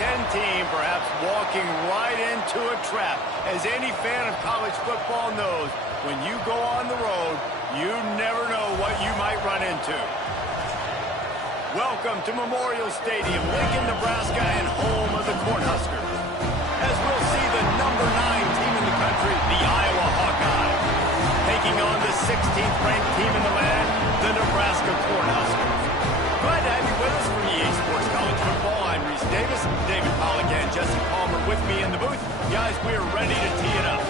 10 team perhaps walking right into a trap. As any fan of college football knows, when you go on the road, you never know what you might run into. Welcome to Memorial Stadium, Lincoln, Nebraska, and home of the Cornhuskers. As we'll see the number 9 team in the country, the Iowa Hawkeyes, taking on the 16th ranked team in the land, the Nebraska Cornhuskers. Glad to have you with us from EA Sports College Football. I'm Reese Davis, David Pollack, and Jesse Palmer with me in the booth. Guys, we are ready to tee it up.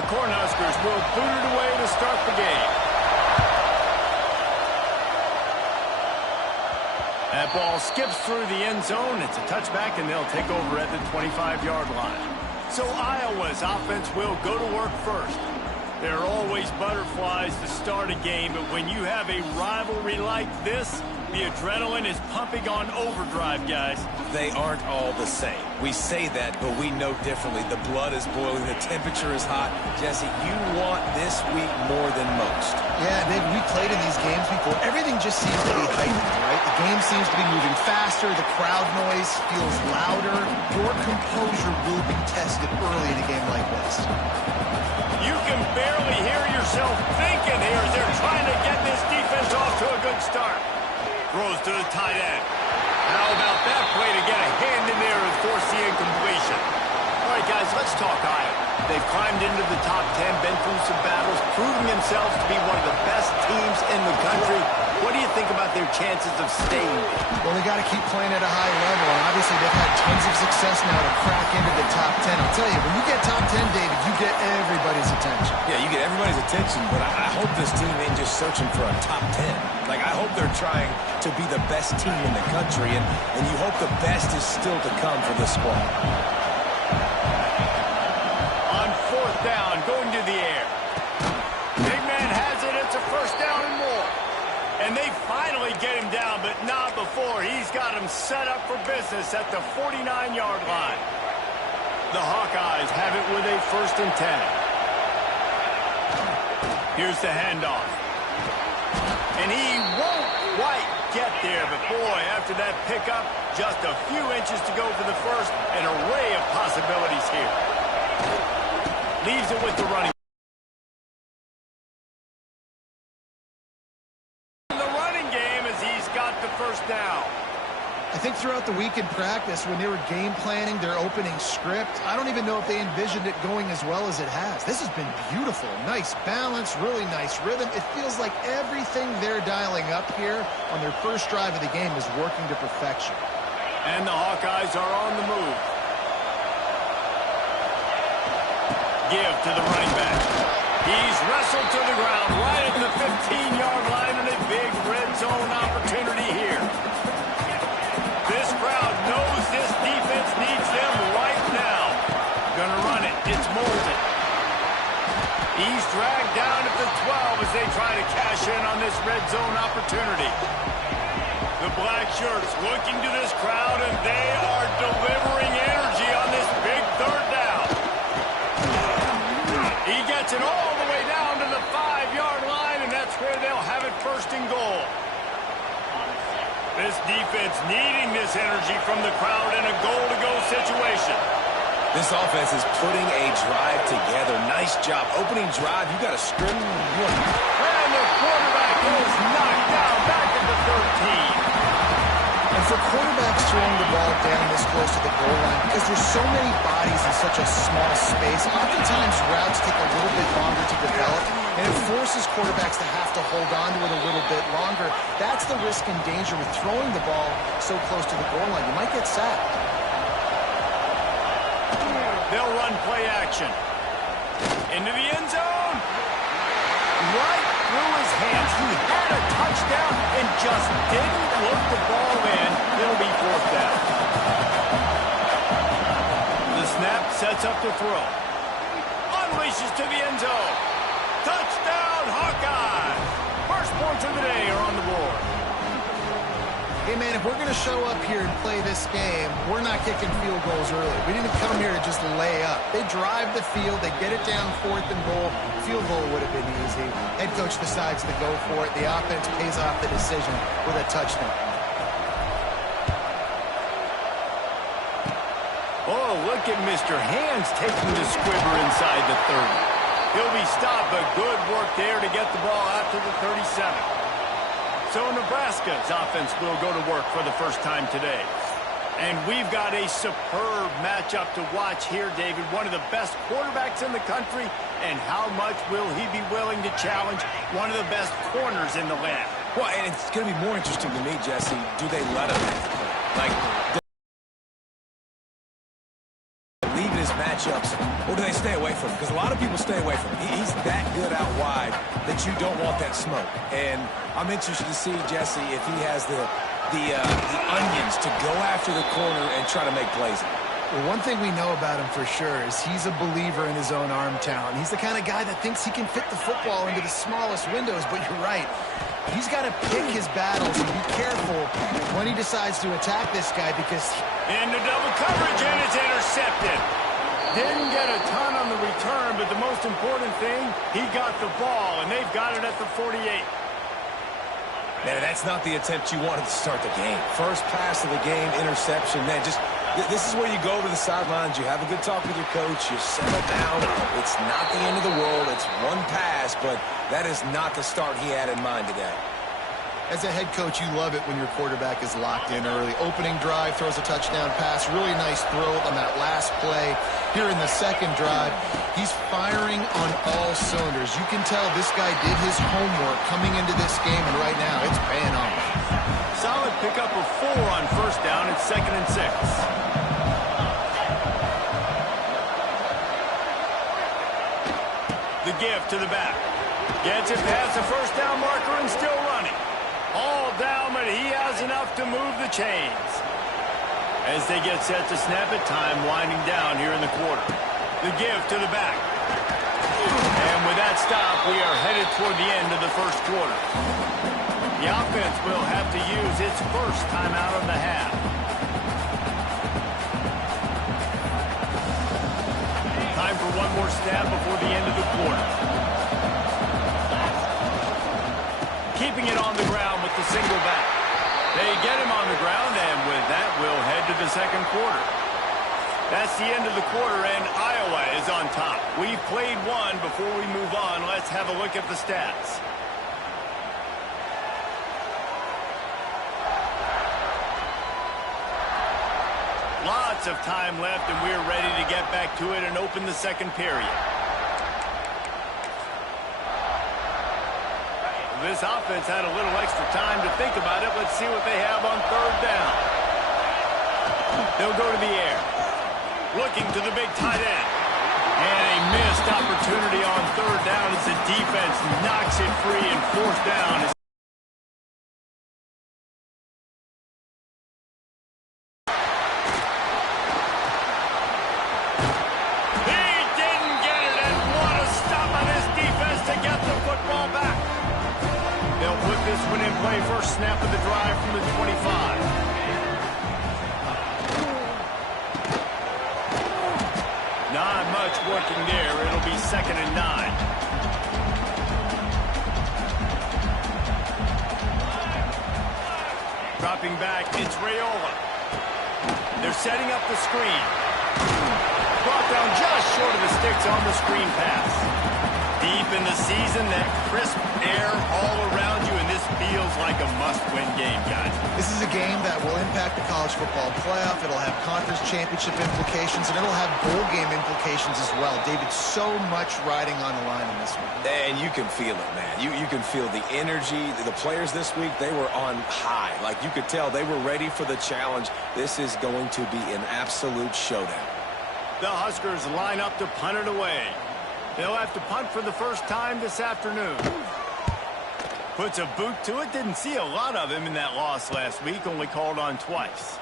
The Cornhuskers will boot it away to start the game. That ball skips through the end zone. It's a touchback, and they'll take over at the 25-yard line. So Iowa's offense will go to work first. There are always butterflies to start a game, but when you have a rivalry like this, the adrenaline is pumping on overdrive, guys. They aren't all the same. We say that, but we know differently. The blood is boiling. The temperature is hot. Jesse, you want this week more than most. Yeah, Dave, we played in these games before. Everything just seems to be heightened, right? The game seems to be moving faster. The crowd noise feels louder. Your composure will be tested early in a game like this. You can barely hear yourself thinking here as they're trying to get this defense off to a good start. Throws to the tight end. How about that play to get a hand in there and force the incompletion? All right, guys, let's talk Iowa. They've climbed into the top 10, been through some battles, proving themselves to be one of the best teams in the country. What do you think about their chances of staying? Well, they got to keep playing at a high level, and obviously they've had tons of success now to crack into the top 10. I'll tell you, when you get top 10, David, you get everybody's attention. Yeah, you get everybody's attention, but I hope this team ain't just searching for a top 10. Like, I hope they're trying to be the best team in the country, and you hope the best is still to come for this squad. On 4th down, going to the air. Big man has it. It's a first down and more. And they finally get him down, but not before. He's got him set up for business at the 49-yard line. The Hawkeyes have it with a 1st and 10. Here's the handoff. And he won't quite get there, but boy, after that pickup, just a few inches to go for the first. An array of possibilities here. Leaves it with the running. First down. I think throughout the week in practice, when they were game planning their opening script, I don't even know if they envisioned it going as well as it has. This has been beautiful. Nice balance, really nice rhythm. It feels like everything they're dialing up here on their first drive of the game is working to perfection. And the Hawkeyes are on the move. Give to the running back. He's wrestled to the ground right at the 15-yard line, and a big red zone opportunity here. This crowd knows this defense needs them right now. Gonna run it. It's Moulton. He's dragged down at the 12 as they try to cash in on this red zone opportunity. The black shirts looking to this crowd, and they are delivering energy on this big 3rd down. He gets it all the way down to the 5-yard line, and that's where they'll have it 1st and goal. This defense needing this energy from the crowd in a goal-to-go situation. This offense is putting a drive together. Nice job. Opening drive, you got a scrim. And the quarterback is knocked down back at the 13. And for quarterbacks throwing the ball down this close to the goal line, because there's so many bodies in such a small space, oftentimes routes take a little bit longer to develop, and it forces quarterbacks to have to hold on to it a little bit longer. That's the risk and danger with throwing the ball so close to the goal line. You might get sacked. They'll run play action. Into the end zone. Right through his hands. He had a touchdown and just didn't look the ball in. It'll be 4th down. The snap sets up the throw. Unleashes to the end zone. Touchdown, Hawkeyes! First points of the day are on the board. Hey, man, if we're going to show up here and play this game, we're not kicking field goals early. We didn't come here to just lay up. They drive the field. They get it down 4th and goal. Field goal would have been easy. Head coach decides to go for it. The offense pays off the decision with a touchdown. Oh, look at Mr. Hands taking the squibber inside the 30. He'll be stopped, but good work there to get the ball out to the 37. So Nebraska's offense will go to work for the first time today. And we've got a superb matchup to watch here, David. One of the best quarterbacks in the country. And how much will he be willing to challenge one of the best corners in the land? Well, and it's going to be more interesting to me, Jesse. Do they let him have to play? Like, leave his matchups, or do they stay away from him? Because a lot of people stay away from him. He's that good out wide that you don't want that smoke. And I'm interested to see, Jesse, if he has the onions to go after the corner and try to make plays. Well, one thing we know about him for sure is he's a believer in his own arm talent. He's the kind of guy that thinks he can fit the football into the smallest windows, but you're right. He's got to pick his battles and be careful when he decides to attack this guy because... Into double coverage, and it's intercepted. Didn't get a ton on the return, but the most important thing, he got the ball, and they've got it at the 48. Man, that's not the attempt you wanted to start the game. First pass of the game, interception. Man, just this is where you go to the sidelines. You have a good talk with your coach. You settle down. It's not the end of the world. It's one pass, but that is not the start he had in mind today. As a head coach, you love it when your quarterback is locked in early. Opening drive, throws a touchdown pass. Really nice throw on that last play. Here in the second drive, he's firing on all cylinders. You can tell this guy did his homework coming into this game, and right now it's paying off. Solid pickup of 4 on first down. It's 2nd and 6. The give to the back. Gets it past the first down marker and still running. All down, but he has enough to move the chains. As they get set to snap it, time winding down here in the quarter. The give to the back. And with that stop, we are headed toward the end of the first quarter. The offense will have to use its first timeout of the half. Time for one more snap before the end of the quarter. Keeping it on the ground with the single back. They get him on the ground, and with that, we'll head to the second quarter. That's the end of the quarter, and Iowa is on top. We've played one. Before we move on, let's have a look at the stats. Lots of time left, and we're ready to get back to it and open the second period. This offense had a little extra time to think about it. Let's see what they have on third down. They'll go to the air. Looking to the big tight end. And a missed opportunity on third down as the defense knocks it free and fourth down. He didn't get it, and what a stop on his defense to get the football back. They'll put this one in play. First snap of the drive from the 25. Not much working there. It'll be 2nd and 9. Dropping back, it's Raiola. They're setting up the screen. Brought down just short of the sticks on the screen pass. Deep in the season, that crisp air all around you, and this feels like a must-win game, guys. This is a game that will impact the college football playoff. It'll have conference championship implications, and it'll have bowl game implications as well. David, so much riding on the line in this one. And you can feel it, man. You can feel the energy. The players this week, they were on high. Like, you could tell they were ready for the challenge. This is going to be an absolute showdown. The Huskers line up to punt it away. They'll have to punt for the first time this afternoon. Puts a boot to it. Didn't see a lot of him in that loss last week. Only called on twice.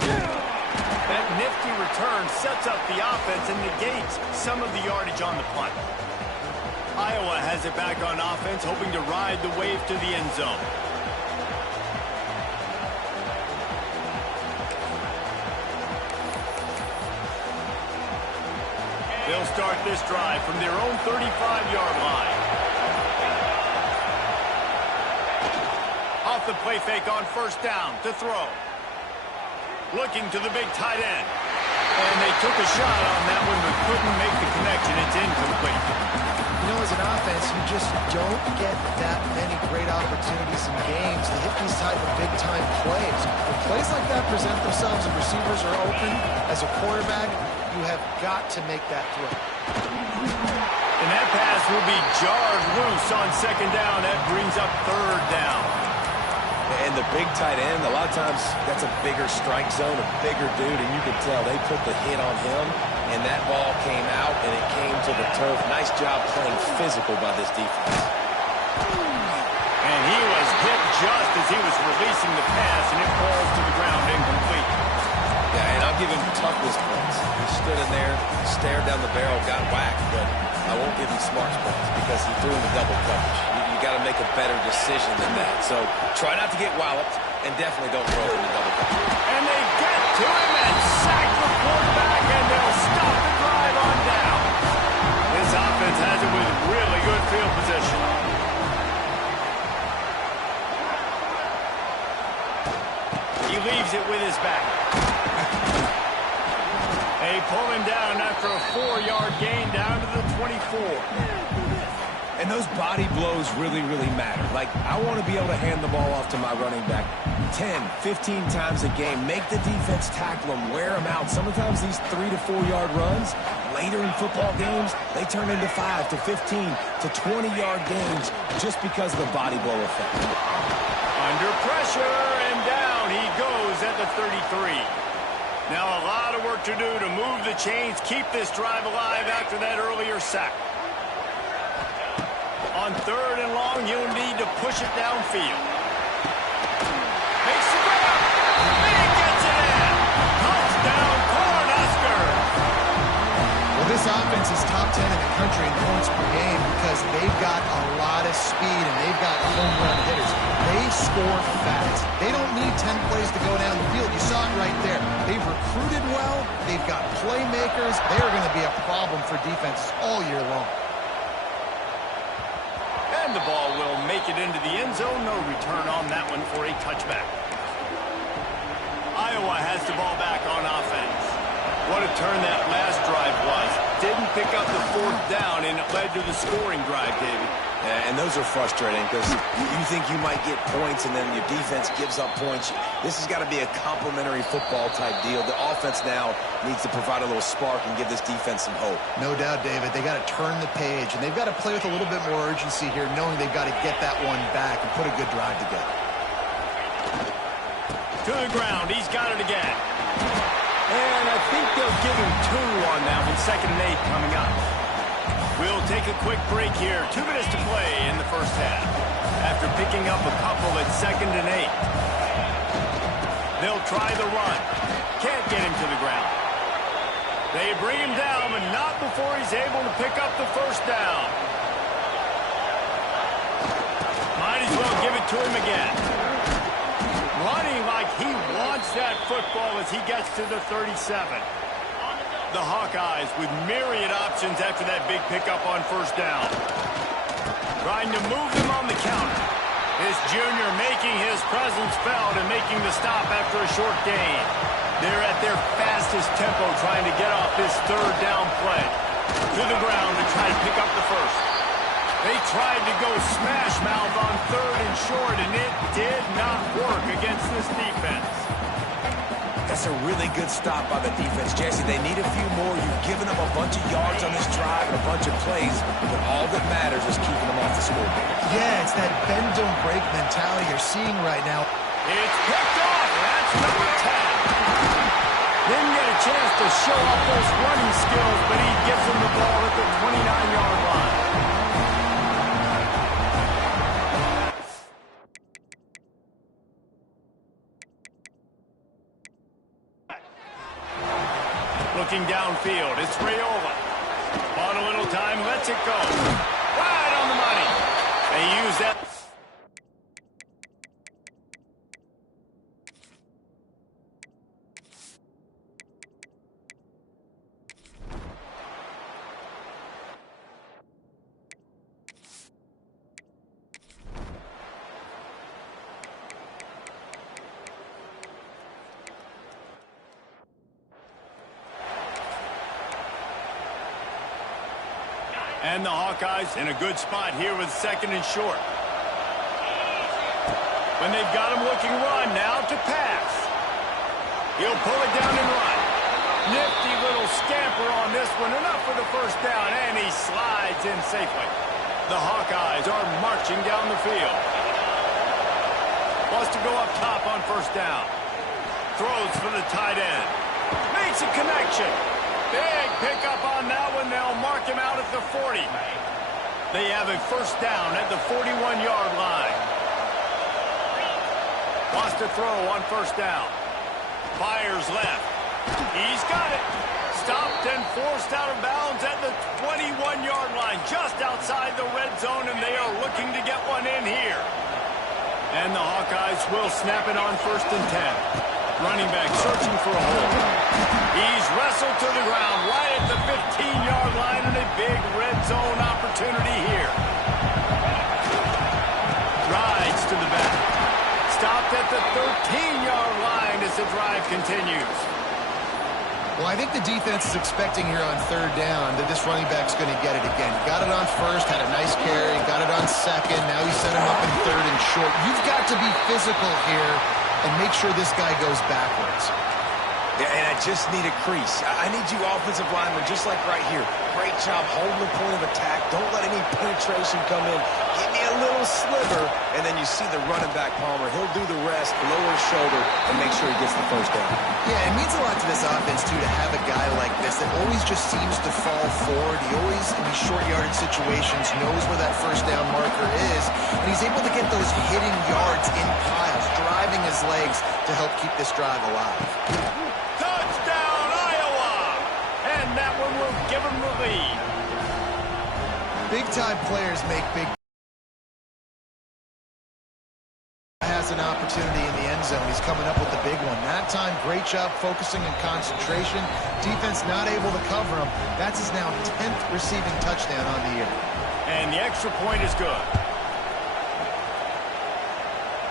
That nifty return sets up the offense and negates some of the yardage on the punt. Iowa has it back on offense, hoping to ride the wave to the end zone. They'll start this drive from their own 35-yard line. Off the play fake on first down to throw. Looking to the big tight end. And they took a shot on that one but couldn't make the connection. It's incomplete. You know, as an offense, you just don't get that many great opportunities in games to hit these type of big-time plays. When plays like that present themselves and receivers are open, as a quarterback, you have got to make that throw. And that pass will be jarred loose on second down. That brings up third down. And the big tight end, a lot of times that's a bigger strike zone, a bigger dude, and you can tell they put the hit on him, and that ball came out, and it came to the turf. Nice job playing physical by this defense. And he was hit just as he was releasing the pass, and it falls to the ground incomplete. Yeah, and I'll give him toughness points. He stood in there, stared down the barrel, got whacked, but I won't give him smarts points because he threw in the double coverage. You got to make a better decision than that. So try not to get walloped, and definitely don't throw in the double coverage. And they get to him and sack the quarterback, and they'll stop the drive on down. This offense has it with really good field position. He leaves it with his back. They pull him down after a 4-yard gain down to the 24. And those body blows really, really matter. Like, I want to be able to hand the ball off to my running back 10, 15 times a game. Make the defense tackle them, wear them out. Sometimes these 3 to 4-yard runs, later in football games, they turn into 5 to 15 to 20-yard gains just because of the body blow effect. Under pressure, and down he goes at the 33. Now a lot of work to do to move the chains, keep this drive alive after that earlier sack. On third and long, you'll need to push it downfield. Makes the grab. And he gets it in. Touchdown, Cornhuskers. Well, this offense is top 10 in the country in points per game because they've got a lot of speed and they've got home run hitters. They score fast. They don't need 10 plays to go down the field. You saw it right there. They've recruited well. They've got playmakers. They are going to be a problem for defenses all year long. And the ball will make it into the end zone. No return on that one for a touchback. Iowa has the ball back on offense. What a turn that last drive was. Didn't pick up the fourth down, and it led to the scoring drive, David. Yeah, and those are frustrating because you think you might get points and then your defense gives up points. This has got to be a complementary football type deal. The offense now needs to provide a little spark and give this defense some hope. No doubt, David. They got to turn the page, and they've got to play with a little bit more urgency here, knowing they've got to get that one back and put a good drive together. To the ground. He's got it again. And I think they'll give him 2 on that one. 2nd and 8 coming up. We'll take a quick break here. 2 minutes to play in the first half. After picking up a couple at 2nd and 8. They'll try the run. Can't get him to the ground. They bring him down, but not before he's able to pick up the first down. Might as well give it to him again. Running like he wants that football as he gets to the 37. The Hawkeyes with myriad options after that big pickup on first down. Trying to move them on the counter. This junior making his presence felt and making the stop after a short gain. They're at their fastest tempo trying to get off this third down play. To the ground to try to pick up the first. They tried to go smash mouth on 3rd and short, and it did not work against this defense. That's a really good stop by the defense, Jesse. They need a few more. You've given them a bunch of yards on this drive and a bunch of plays, but all that matters is keeping them off the scoreboard. Yeah, it's that bend, don't break mentality you're seeing right now. It's picked off. That's number 10. Didn't get a chance to show off those running skills, but he gives them the ball at the 29-yard line. Looking downfield, it's Raiola. On a little time, lets it go. Right on the money. They use that. And the Hawkeyes in a good spot here with second and short. When they've got him looking run, now to pass. He'll pull it down and run. Nifty little scamper on this one. Enough for the first down, and he slides in safely. The Hawkeyes are marching down the field. Wants to go up top on first down. Throws for the tight end. Makes a connection. Big pickup on that one. They'll mark him out at the 40. They have a first down at the 41-yard line. Wants to throw on first down. Fires left. He's got it. Stopped and forced out of bounds at the 21-yard line, just outside the red zone, and they are looking to get one in here. And the Hawkeyes will snap it on first and 10. Running back searching for a hole. He's wrestled to the ground right at the 15-yard line, and a big red zone opportunity here. Rides to the back. Stopped at the 13-yard line as the drive continues. Well, I think the defense is expecting here on third down that this running back's going to get it again. Got it on first, had a nice carry, got it on second. Now he set him up in third and short. You've got to be physical here and make sure this guy goes backwards. Yeah, and I just need a crease. I need you offensive linemen, just like right here. Great job holding the point of attack. Don't let any penetration come in. Give me a little sliver, and then you see the running back, Palmer. He'll do the rest, lower his shoulder, and make sure he gets the first down. Yeah, it means a lot to this offense, too, to have a guy like this that always just seems to fall forward. He always, in these short yardage situations, knows where that first down marker is, and he's able to get those hitting yards in piles, driving his legs to help keep this drive alive. Touchdown, Iowa! And that one will give them the lead. Big-time players make big. Has an opportunity in the end zone. He's coming up with the big one. That time, great job focusing and concentration. Defense not able to cover him. That's his now 10th receiving touchdown on the year. And the extra point is good.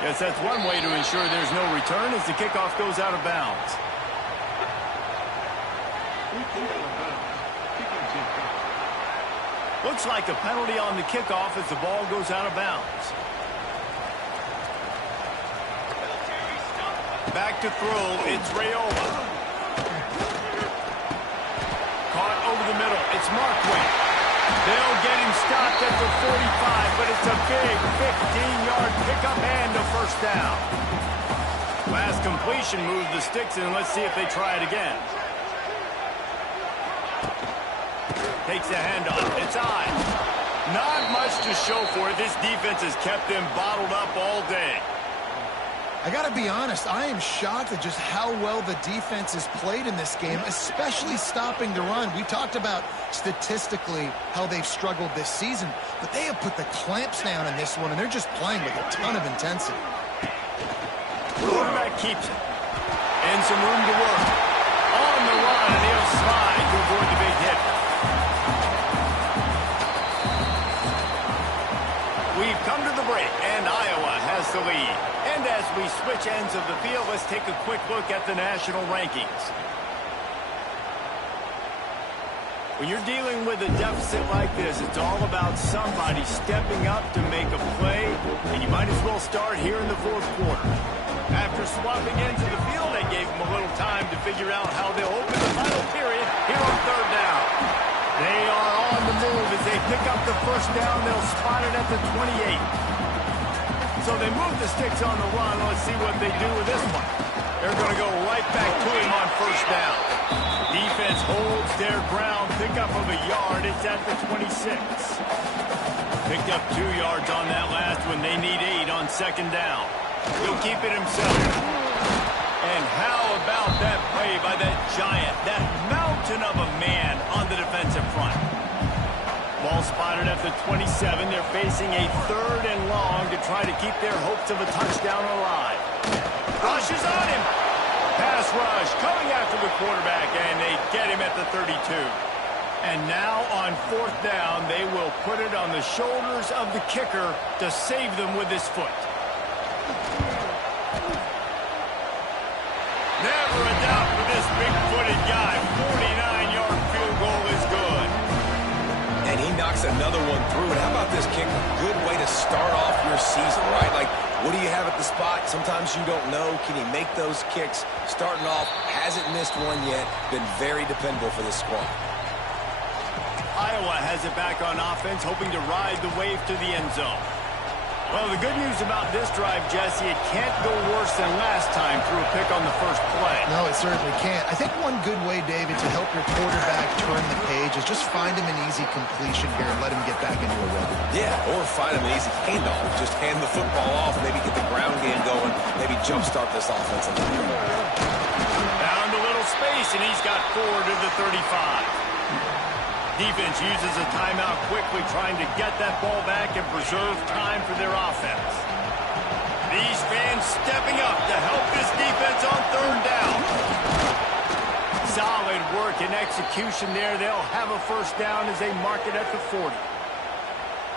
Yes, that's one way to ensure there's no return as the kickoff goes out of bounds. Looks like a penalty on the kickoff as the ball goes out of bounds. Back to throw, it's Rayola. Caught over the middle, it's Markway. They'll get him stopped at the 45, but it's a big 15-yard pickup and a first down. Last completion moved the sticks in. Let's see if they try it again. Takes the handoff. It's on. Not much to show for it. This defense has kept them bottled up all day. I got to be honest, I am shocked at just how well the defense has played in this game, especially stopping the run. We talked about statistically how they've struggled this season, but they have put the clamps down in this one, and they're just playing with a ton of intensity. Quarterback keeps it. And some room to work. On the run, and he'll slide to avoid the big hit. We've come to the break, and Iowa has the lead. And as we switch ends of the field, let's take a quick look at the national rankings. When you're dealing with a deficit like this, it's all about somebody stepping up to make a play, and you might as well start here in the fourth quarter. After swapping ends of the field, they gave them a little time to figure out how they'll open the final period here on third down. They are on the move as they pick up the first down. They'll spot it at the 28. So they move the sticks on the run. Let's see what they do with this one. They're going to go right back to him on first down. Defense holds their ground. Pickup of a yard. It's at the 26. Picked up 2 yards on that last one. They need 8 on second down. He'll keep it himself. And how about that play by that giant, that mountain of a man on the defensive front? Ball spotted at the 27. They're facing a third and long to try to keep their hopes of a touchdown alive. Rush is on him. Pass rush coming after the quarterback, and they get him at the 32. And now on fourth down, they will put it on the shoulders of the kicker to save them with his foot. Never a doubt for this big-footed guy. 49-yard field goal is good. And he knocks a another one through. And how about this kick? A good way to start off your season, right? Like, what do you have at the spot? Sometimes you don't know. Can he make those kicks? Starting off, hasn't missed one yet. Been very dependable for this squad. Iowa has it back on offense, hoping to ride the wave to the end zone. Well, the good news about this drive, Jesse, it can't go worse than last time through a pick on the first play. No, it certainly can't. I think one good way, David, to help your quarterback turn the page is just find him an easy completion here and let him get back into a rhythm. Yeah, or find him an easy handoff. Just hand the football off, maybe get the ground game going, maybe jumpstart this offense a little bit. Found a little space, and he's got 4 to the 35. Defense uses a timeout quickly, trying to get that ball back and preserve time for their offense. These fans stepping up to help this defense on third down. Solid work and execution there. They'll have a first down as they mark it at the 40.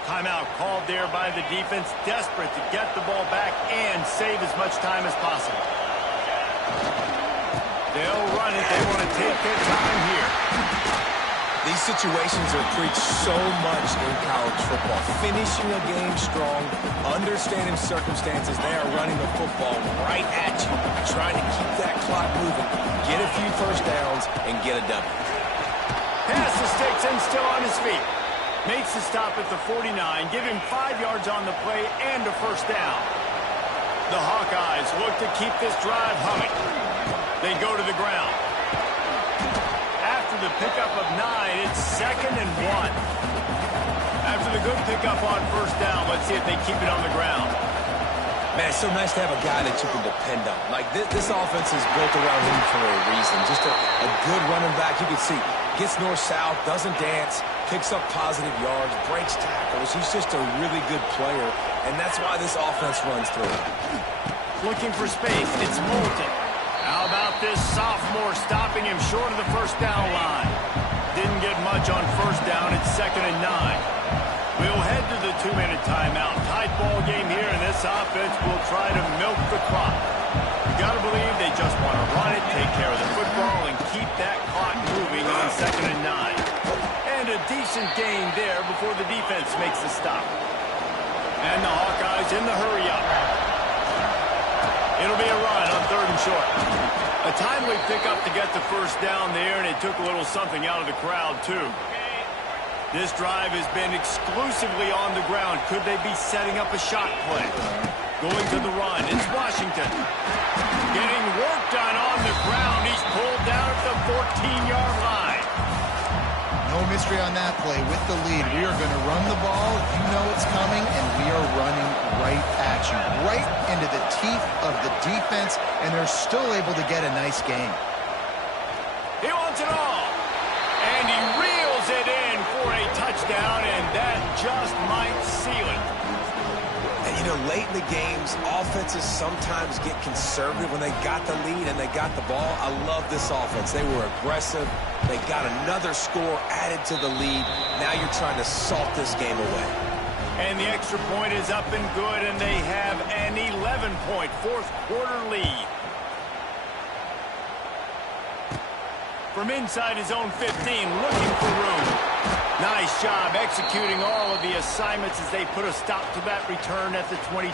Timeout called there by the defense, desperate to get the ball back and save as much time as possible. They'll run it. They want to take their time here. These situations are preached so much in college football. Finishing a game strong, understanding circumstances. They are running the football right at you, trying to keep that clock moving, get a few first downs, and get a W. Pass the sticks and still on his feet. Makes the stop at the 49. Give him 5 yards on the play and a first down. The Hawkeyes look to keep this drive humming. They go to the ground. The pickup of 9, it's 2nd and 1. After the good pickup on first down, let's see if they keep it on the ground. Man, it's so nice to have a guy that you can depend on. Like, this offense is built around him for a reason. Just a good running back. You can see, gets north-south, doesn't dance, picks up positive yards, breaks tackles. He's just a really good player, and that's why this offense runs through it. Looking for space, it's Moulton. How about this sophomore stopping him short of the first down line? Didn't get much on first down. It's 2nd and 9. We'll head to the 2-minute timeout. Tight ball game here, and this offense will try to milk the clock. You got to believe they just want to run it, take care of the football, and keep that clock moving on 2nd and 9. And a decent gain there before the defense makes the stop. And the Hawkeyes in the hurry-up. It'll be a run on 3rd and short. A timely pickup to get the first down there, and it took a little something out of the crowd, too. This drive has been exclusively on the ground. Could they be setting up a shot play? Going to the run. It's Washington. Getting work done on the ground. He's pulled down at the 14-yard line. No mystery on that play. With the lead, we are going to run the ball. You know it's coming, and we are running right at you. Right into the teeth of the defense, and they're still able to get a nice gain. He wants it all. And he reels it in for a touchdown, and that just might seal it. And, you know, late in the games, offenses sometimes get conservative when they got the lead and they got the ball. I love this offense. They were aggressive. They got another score added to the lead. Now you're trying to salt this game away. And the extra point is up and good, and they have an 11-point fourth-quarter lead. From inside his own 15, looking for room. Nice job executing all of the assignments as they put a stop to that return at the 22.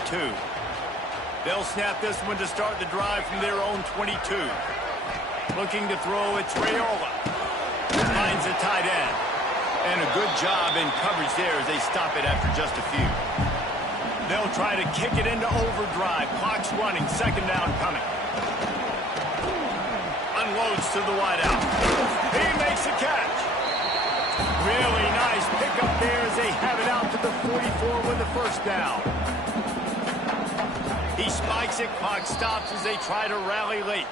They'll snap this one to start the drive from their own 22. Looking to throw, it's Raiola. Finds a tight end. And a good job in coverage there as they stop it after just a few. They'll try to kick it into overdrive. Clock's running, 2nd down coming. Unloads to the wideout. He makes a catch. Really nice pickup there as they have it out to the 44 with the first down. He spikes it. Clock stops as they try to rally late.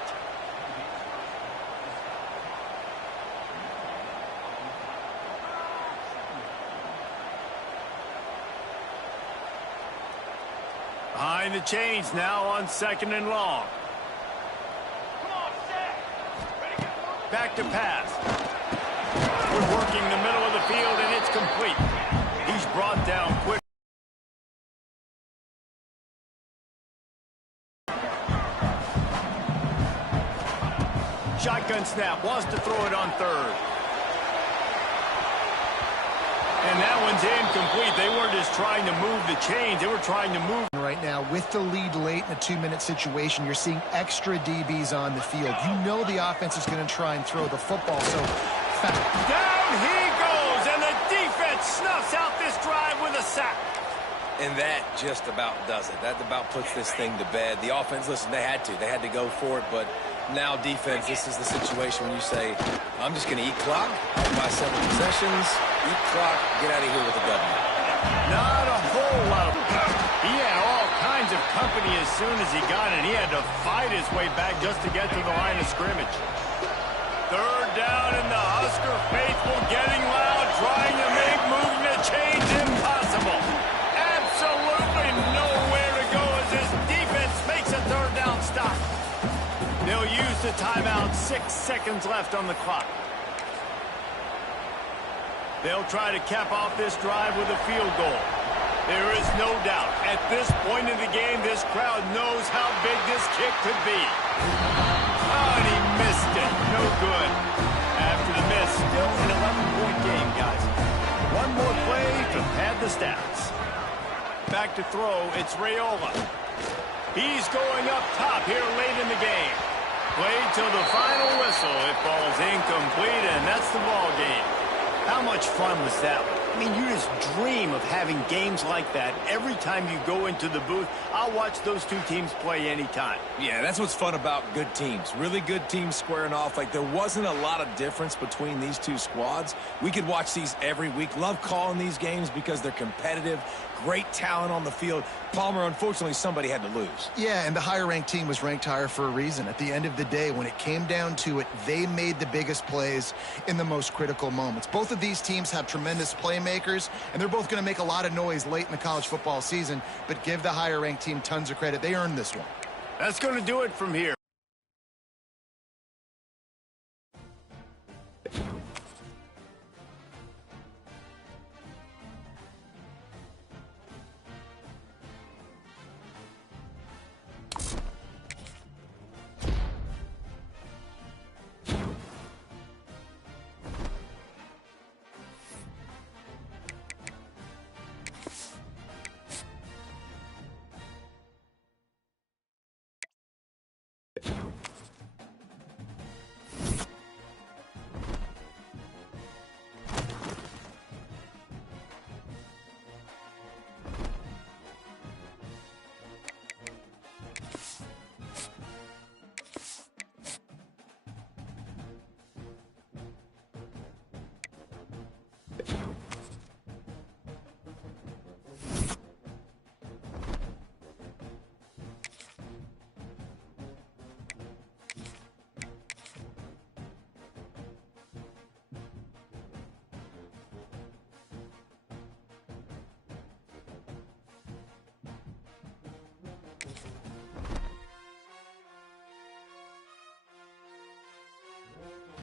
Behind the chains now on 2nd and long. Back to pass. We're working the middle of the field, and it's complete. He's brought down quick. Shotgun snap. Wants to throw it on 3rd. And that one's incomplete. They weren't just trying to move the chains. They were trying to move. Right now, with the lead late in a 2-minute situation, you're seeing extra DBs on the field. You know the offense is going to try and throw the football, so... Down he goes, and the defense snuffs out this drive with a sack. And that just about does it. That about puts this thing to bed. The offense, listen, they had to. They had to go for it, but now defense, this is the situation when you say, I'm just going to eat clock, by several possessions, eat clock, get out of here with a W. Not a whole lot of... He had all kinds of company as soon as he got it. He had to fight his way back just to get to the line of scrimmage. Third down, and the Husker faithful getting loud, trying to make moving the chains impossible. Absolutely nowhere to go as this defense makes a third down stop. They'll use the timeout, 6 seconds left on the clock. They'll try to cap off this drive with a field goal. There is no doubt, at this point in the game, this crowd knows how big this kick could be. Oh, and he missed it. No good. After the miss, still an 11-point game, guys. One more play to pad the stats. Back to throw, it's Raiola. He's going up top here late in the game. Played till the final whistle. It falls incomplete, and that's the ball game. How much fun was that? I mean, you just dream of having games like that every time you go into the booth. I'll watch those two teams play anytime. Yeah, that's what's fun about good teams. Really good teams squaring off. Like, there wasn't a lot of difference between these two squads. We could watch these every week. Love calling these games because they're competitive. Great talent on the field. Palmer, unfortunately, somebody had to lose. Yeah, and the higher-ranked team was ranked higher for a reason. At the end of the day, when it came down to it, they made the biggest plays in the most critical moments. Both of these teams have tremendous playmakers, and they're both going to make a lot of noise late in the college football season, but give the higher-ranked team tons of credit. They earned this one. That's going to do it from here.